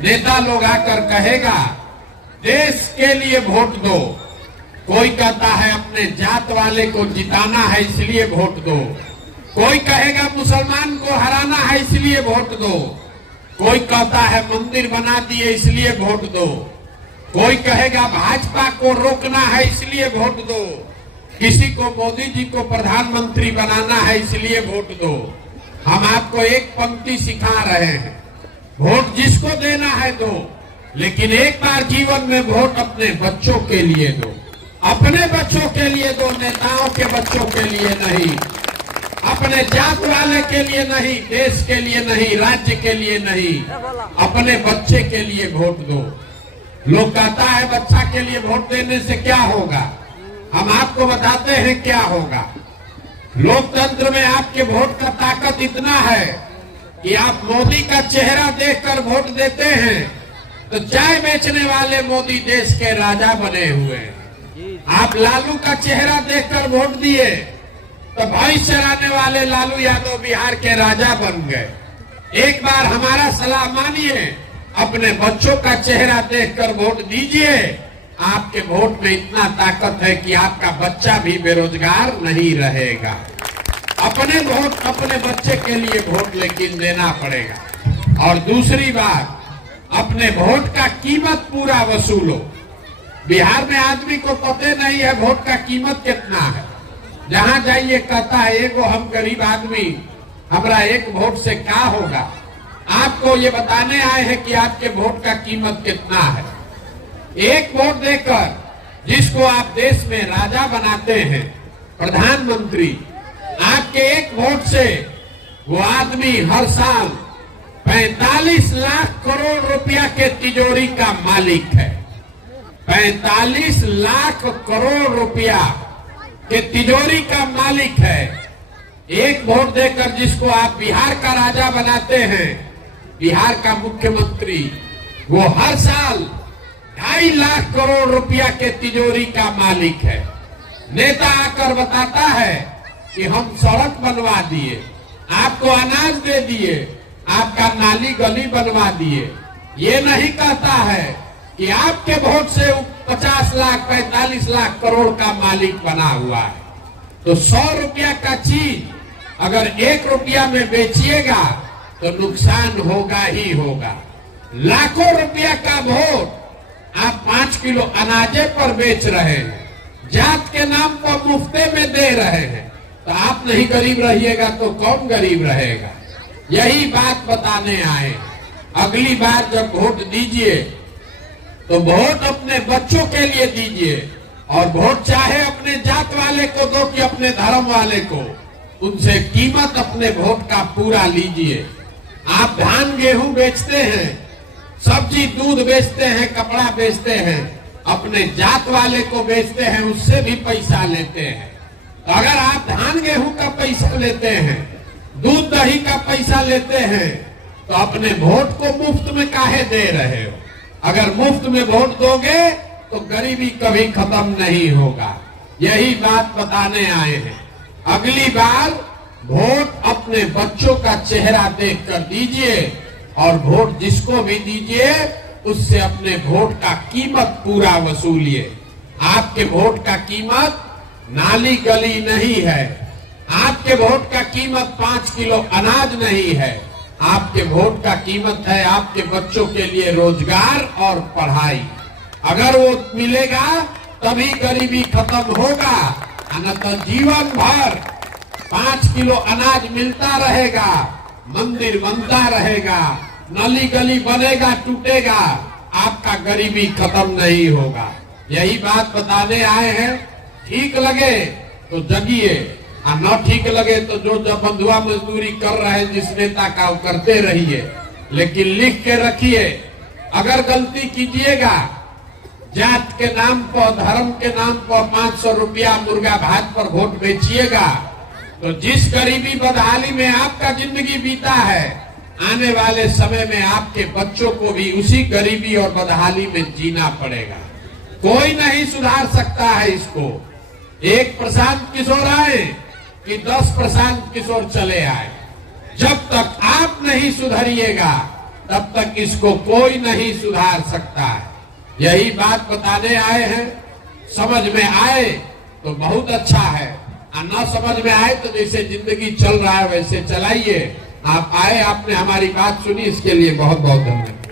नेता लोग आकर कहेगा देश के लिए वोट दो, कोई कहता है अपने जात वाले को जिताना है इसलिए वोट दो, कोई कहेगा मुसलमान को हराना है इसलिए वोट दो, कोई कहता है मंदिर बना दिए इसलिए वोट दो, कोई कहेगा भाजपा को रोकना है इसलिए वोट दो, किसी को मोदी जी को प्रधानमंत्री बनाना है इसलिए वोट दो। हम आपको एक पंक्ति सिखा रहे हैं, वोट जिसको देना है दो, लेकिन एक बार जीवन में वोट अपने बच्चों के लिए दो, अपने बच्चों के लिए दो, नेताओं के बच्चों के लिए नहीं, अपने जात वाले के लिए नहीं, देश के लिए नहीं, राज्य के लिए नहीं, अपने बच्चे के लिए वोट दो। लोग कहता है बच्चा के लिए वोट देने से क्या होगा, हम आपको बताते हैं क्या होगा। लोकतंत्र में आपके वोट का ताकत इतना है कि आप मोदी का चेहरा देखकर वोट देते हैं तो चाय बेचने वाले मोदी देश के राजा बने हुए हैं। आप लालू का चेहरा देखकर वोट दिए तो भैंस चराने वाले लालू यादव बिहार के राजा बन गए। एक बार हमारा सलाह मानिए, अपने बच्चों का चेहरा देखकर वोट दीजिए। आपके वोट में इतना ताकत है कि आपका बच्चा भी बेरोजगार नहीं रहेगा। अपने वोट अपने बच्चे के लिए वोट लेकिन देना पड़ेगा। और दूसरी बात, अपने वोट का कीमत पूरा वसूलो। बिहार में आदमी को पता नहीं है वोट का कीमत कितना है। जहां जाइए कहता है एगो हम गरीब आदमी, हमारा एक वोट से क्या होगा। आपको ये बताने आए हैं कि आपके वोट का कीमत कितना है। एक वोट देकर जिसको आप देश में राजा बनाते हैं, प्रधानमंत्री, आपके एक वोट से वो आदमी हर साल 45 लाख करोड़ रुपया के तिजोरी का मालिक है। 45 लाख करोड़ रुपया के तिजोरी का मालिक है। एक वोट देकर जिसको आप बिहार का राजा बनाते हैं, बिहार का मुख्यमंत्री, वो हर साल 2.5 लाख करोड़ रुपया के तिजोरी का मालिक है। नेता आकर बताता है कि हम सड़क बनवा दिए, आपको अनाज दे दिए, आपका नाली गली बनवा दिए। ये नहीं कहता है कि आपके वोट से 50 लाख 45 लाख करोड़ का मालिक बना हुआ है। तो 100 रुपया का चीज अगर 1 रुपया में बेचिएगा तो नुकसान होगा ही होगा। लाखों रुपया का वोट आप 5 किलो अनाजे पर बेच रहे हैं, जात के नाम पर मुफ्ते में दे रहे हैं, तो आप नहीं गरीब रहिएगा तो कौन गरीब रहेगा। यही बात बताने आए। अगली बार जब वोट दीजिए तो वोट अपने बच्चों के लिए दीजिए, और वोट चाहे अपने जात वाले को दो कि अपने धर्म वाले को, उनसे कीमत अपने वोट का पूरा लीजिए। आप धान गेहूं बेचते हैं, सब्जी दूध बेचते हैं, कपड़ा बेचते हैं, अपने जात वाले को बेचते हैं, उससे भी पैसा लेते हैं। तो अगर आप धान गेहूं का पैसा लेते हैं, दूध दही का पैसा लेते हैं, तो अपने वोट को मुफ्त में काहे दे रहे हो। अगर मुफ्त में वोट दोगे तो गरीबी कभी खत्म नहीं होगा। यही बात बताने आए हैं। अगली बार वोट अपने बच्चों का चेहरा देखकर दीजिए, और वोट जिसको भी दीजिए उससे अपने वोट का कीमत पूरा वसूलिए। आपके वोट का कीमत नाली गली नहीं है, आपके वोट का कीमत 5 किलो अनाज नहीं है, आपके वोट का कीमत है आपके बच्चों के लिए रोजगार और पढ़ाई। अगर वो मिलेगा तभी गरीबी खत्म होगा, न तो जीवन भर 5 किलो अनाज मिलता रहेगा, मंदिर बनता रहेगा, नली गली बनेगा टूटेगा, आपका गरीबी खत्म नहीं होगा। यही बात बताने आए हैं। ठीक लगे तो जगिए, और न ठीक लगे तो जो जब बंधुआ मजदूरी कर रहे हैं जिस नेता का वो करते रहिए, लेकिन लिख के रखिए, अगर गलती कीजिएगा, जात के नाम पर, धर्म के नाम पर 500 रुपया मुर्गा भात पर वोट बेचिएगा, तो जिस गरीबी बदहाली में आपका जिंदगी बीता है, आने वाले समय में आपके बच्चों को भी उसी गरीबी और बदहाली में जीना पड़ेगा। कोई नहीं सुधार सकता है इसको। एक प्रशांत किशोर आए कि 10 प्रशांत किशोर चले आए। जब तक आप नहीं सुधरिएगा तब तक इसको कोई नहीं सुधार सकता है। यही बात बताने आए हैं। समझ में आए तो बहुत अच्छा है, और न समझ में आए तो जैसे जिंदगी चल रहा है वैसे चलाइए। आप आए, आपने हमारी बात सुनी, इसके लिए बहुत बहुत धन्यवाद।